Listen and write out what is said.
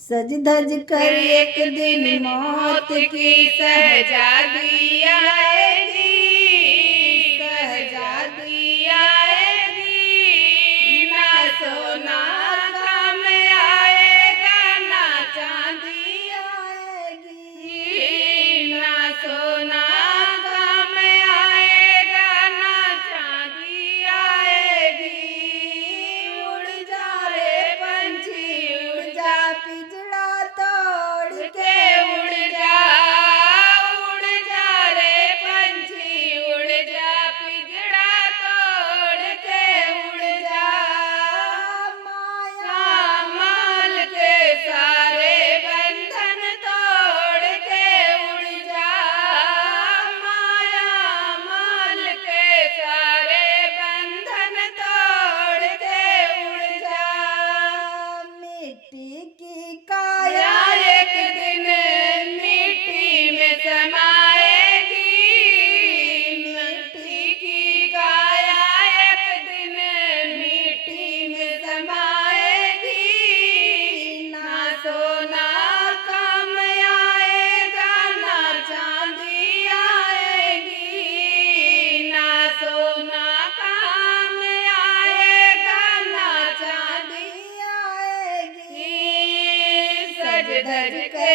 सज धज कर एक दिन मौत की शहजादी आएगी, शहजादी आएगी। ना सोना काम आएगा, ना चांदी आएगी। ना सोना काम आएगा, ना चांदी आएगी। उड़ जा रे पंछी उड़ जा, पिंजड़ा तोड़ के उड़ जा। उड़ जा रे पंछी उड़ जा, पिंजड़ा तोड़ के उड़ जा। माया माल के सारे बंधन तोड़ के उड़ जा। माया माल के सारे बंधन तोड़ के उड़ जा। मिट्टी की काया एक दिन मिट्टी में समाएगी। मिट्टी की काया एक दिन मिट्टी में समाएगी। ना सोना काम आएगा, ना चांदी आएगी। ना सोना काम आएगा, ना चांदी आएगी। सज धज के